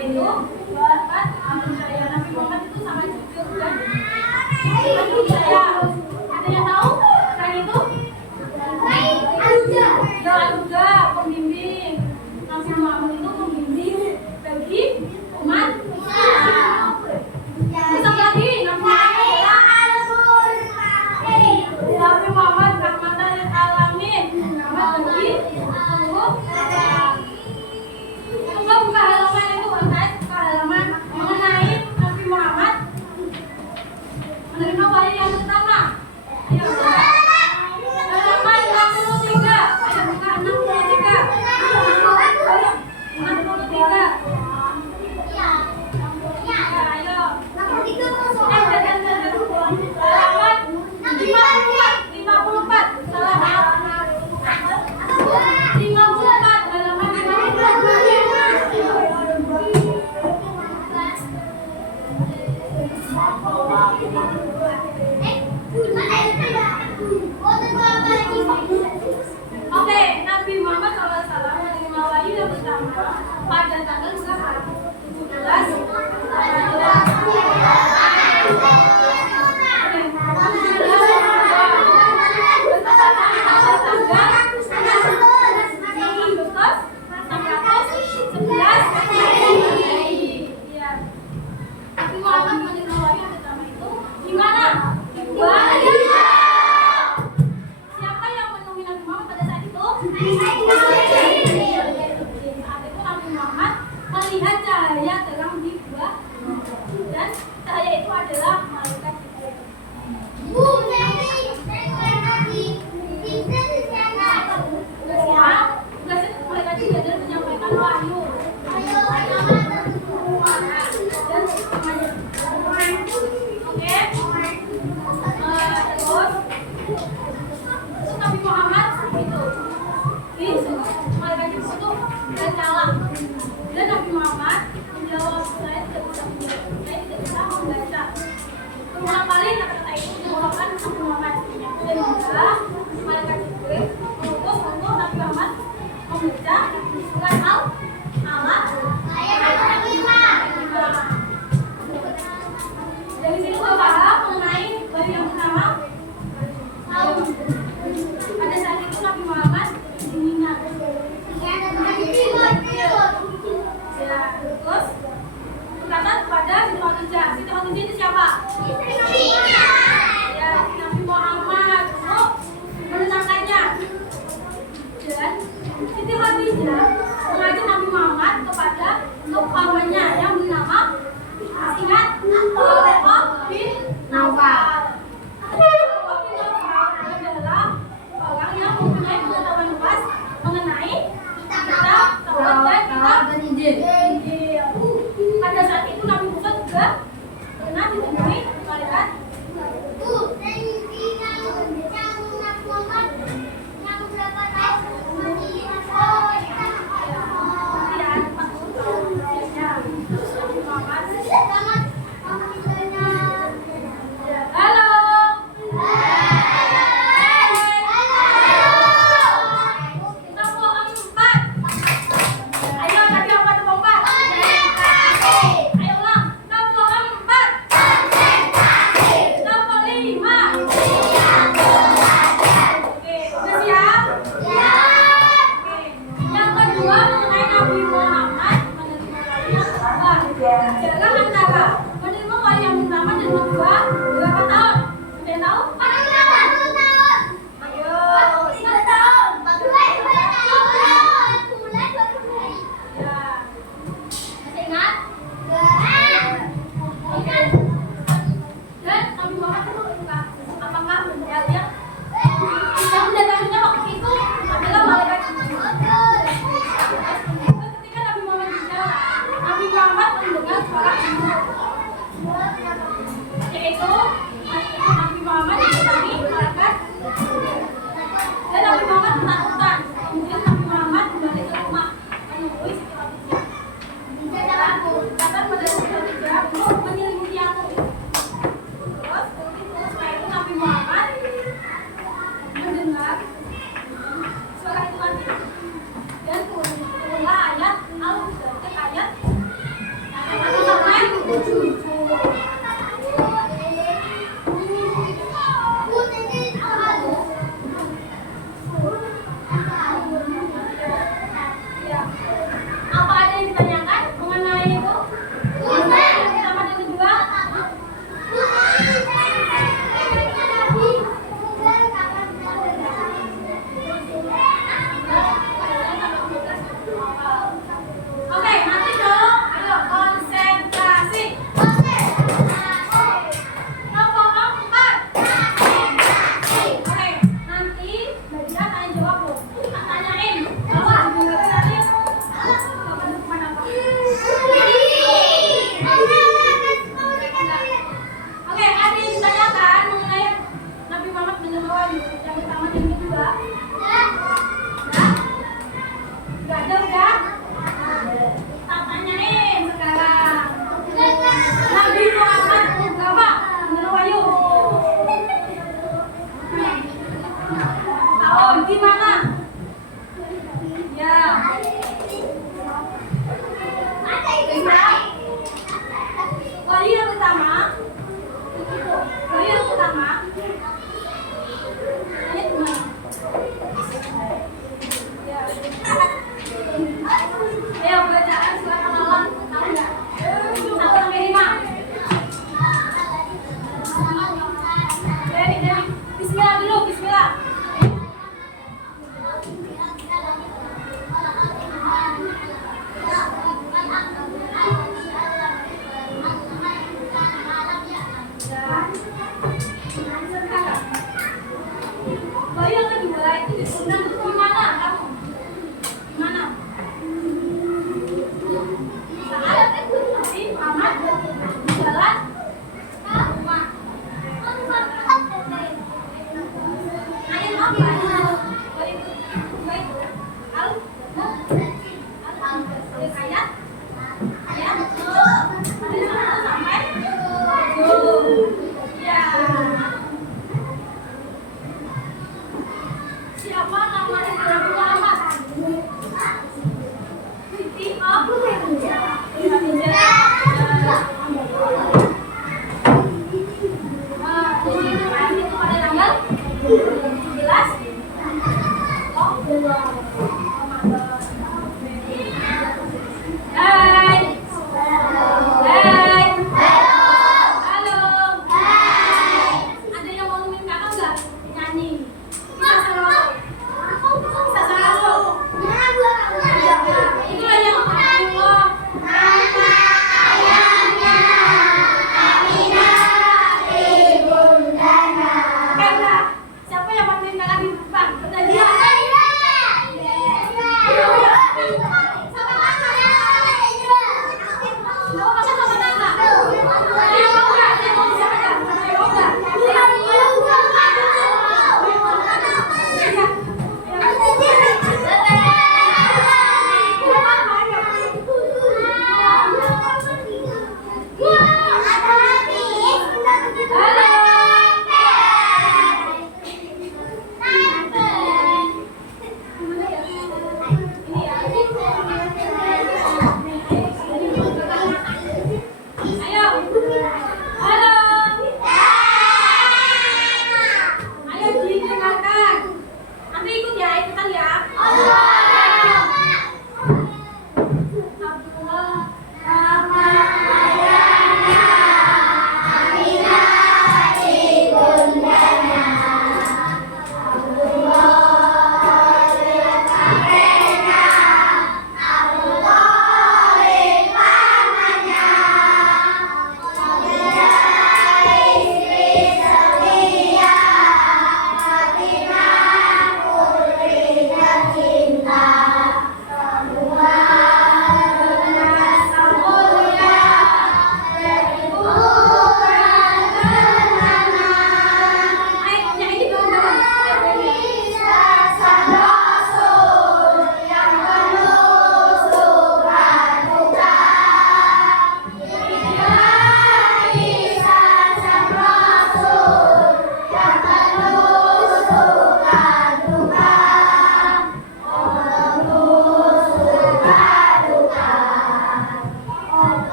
itu buat Abu Jaya. Nabi Muhammad itu sangat jujur dan Abu Jaya. Ada yang tahu selain itu? Ya, juga pembimbing. Nabi Muhammad itu pembimbing bagi umat Islam. Terus apa lagi? Nabi Muhammad rahmatan lil alamin. Rahmat bagi seluruh alam. Coba buka halaman itu, Ustaz. Buka halaman mengenai Nabi Muhammad menerima wahyu yang pertama. Ayo, halaman 63. Ayo buka 63. 63. Ayo. Halaman 54. Salah. 54. Halaman 54. Oke, Nabi Muhammad SAW menerima wahyu yang pertama pada tanggal 17 melihat cahaya terang di buah dan cahaya itu adalah malaikat Jibril. Tugasnya malaikat Jibril adalah menyampaikan wahyu. Oke. Terus Nabi Muhammad itu malaikat Jibril itu berkala. Dan Nabi Muhammad menjawab, saya tidak bisa membaca. Berulang kali kata-kata itu diucapkan Nabi Muhammad. Dan juga malaikat Jibril mengutus untuk Nabi Muhammad membaca surat Al-Alaq ayat 5. Dari sini kita paham mengenai wahyu yang pertama. Pada saat itu Nabi Muhammad dingin. Terus berkata kepada Siti Khadijah. Siti Khadijah itu siapa? Ya, Nabi Muhammad untuk menenangkannya. Dan Siti Khadijah mengajak Nabi Muhammad kepada kawannya yang bernama ingat Thalaqah bin Nawfal. Thalaqah bin Nawfal adalah orang yang mempunyai pengetahuan luas mengenai kitab Taurat dan Injil. Pada saat itu Nabi Musa juga pernah ditemui malaikat. Jarak antara menerima wahyu yang pertama dan kedua berapa tahun? Sudah tahu? 40 tahun. Ayo, 1 tahun. 2 tahun. Ya. Masih ingat? Oke. Dan Nabi Muhammad itu apakah benar yang mendatanginya waktu itu adalah malaikat Jibril? Ketika Nabi Muhammad bicara, Nabi Muhammad mendengar suara Jibril, yaitu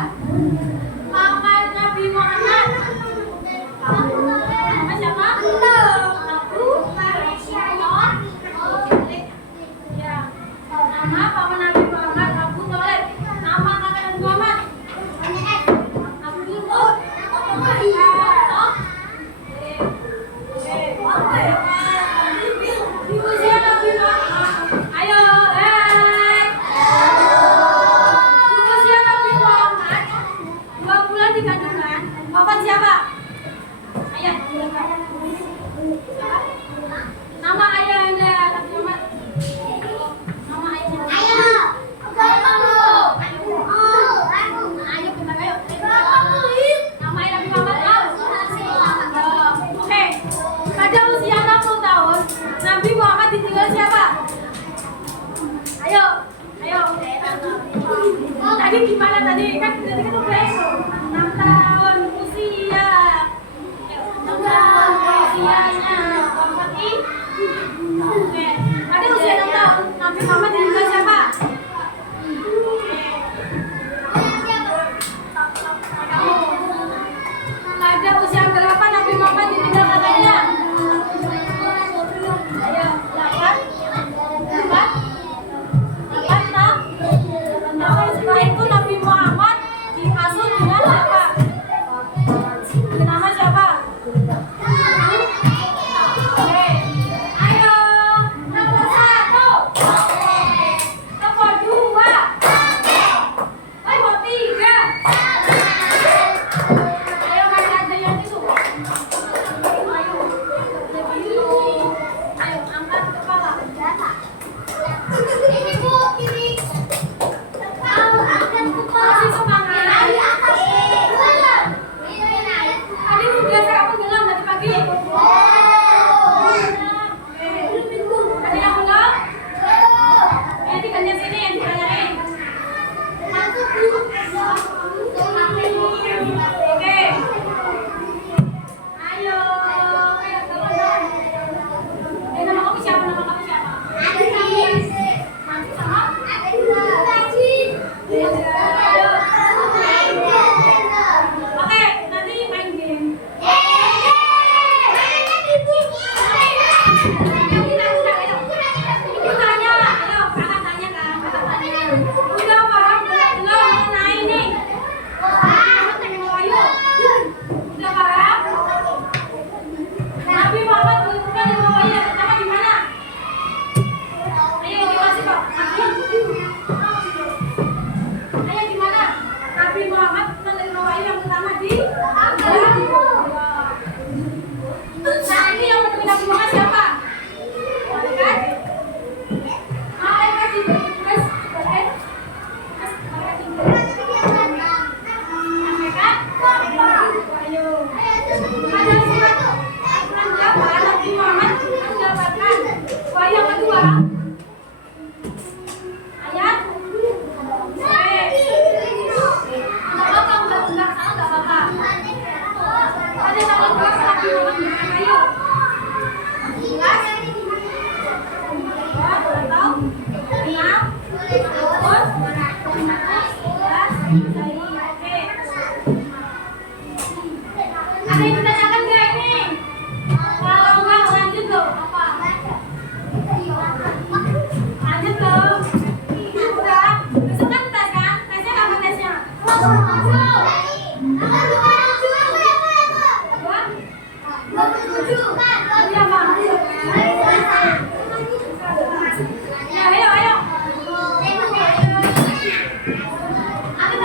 Mama Nabi Muhammad. Mama siapa? Abu Maryam. Ya. Nama Mama Nabi Muhammad Abu Thalib. Nama kakak Nabi Muhammad Abdul Di usia Nabi Muhammad. Ayo, di usia Nabi Muhammad 2 bulan dikandungkan. Wafat siapa? Ayah. Nama ayahnya Nabi Muhammad. Nama ayahnya. Ayo. Nama ayah Nabi Muhammad. Oke. Pada usia 60 tahun, Nabi Muhammad ditinggal siapa? Ayo. Tadi gimana tadi? Kan udah 6 tahun usia. 6 tahun usianya Muhammad ini. Oke. Pada usia 6 tahun, Nabi Muhammad ditinggal siapa? Pada usia berapa Nabi Muhammad ditinggal kakaknya? Ayo, 8. Setelah itu Nabi Muhammad diasuh dengan siapa? Nama siapa? Oke. Ayo, nomor 1. Nomor 2. Nomor 3. Ayo mana ada yang itu? Ayo, angkat kepala. Ini Bu, kiri. Masih semangat. Tadi udah saya bilang tadi pagi. Ada yang belum? Ini diganti sini yang ditanyain. Oke. Ayo. Nama kamu siapa? Nanti sama? Oke, nanti main game. Tanya, ayo, kakak tanya kan? Udah paham belum mengenai ini? Ayo, udah paham? Nabi Muhammad menentukan ilmu wahyu yang pertama di mana? Ayo, dikasih kok. Ayo di mana? Nabi Muhammad menerima wahyu yang pertama di Nah, ini yang menemui Nabi Muhammad siapa? Malaikat. Malaikat diberi tugas sebagai malaikat. Ayo. Ada surat Al-Quran berapa Nabi Muhammad mendapatkan wahyu yang kedua? Ayat. Ada tanggal berapa Nabi Muhammad menerima wahyu? 11. Atau 6. Oke. Ada yang ditanyakan nggak ini? Kalau nggak lanjut loh. Apa? Lanjut loh. Udah. Besok kan tes kan? Tesnya kapan tesnya? Ayo.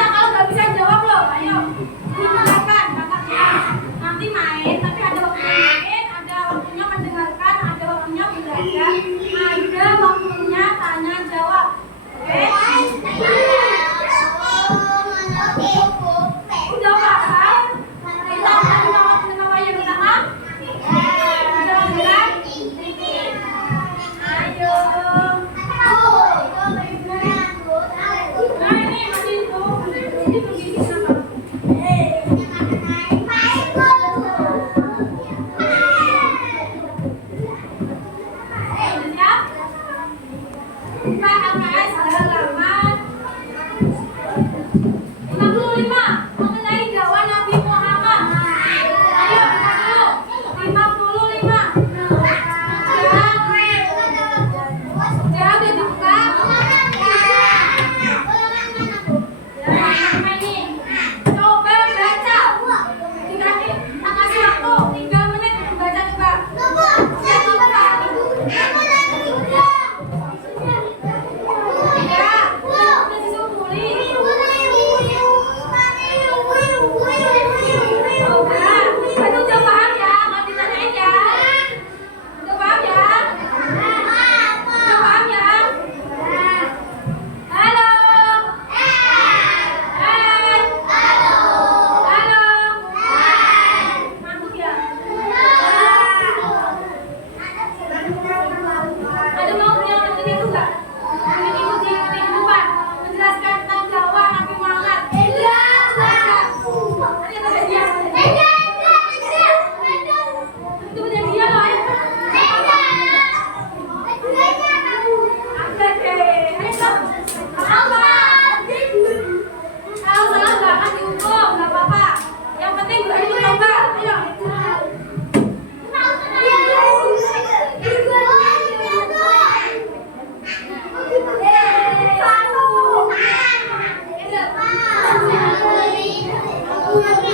Kalau nggak bisa jawab loh, ayo. Didengarkan kakaknya. Nanti main, tapi ada waktunya main, ada waktunya mendengarkan, ada waktunya belajar, ada waktunya tanya jawab. Oke? Udah paham? Kita tadi mau menerima yang pertama? Udah beneran? Ayo. Nah ini masih itu. Ini begini sama. Siap? Buka LKS halaman 55. Aku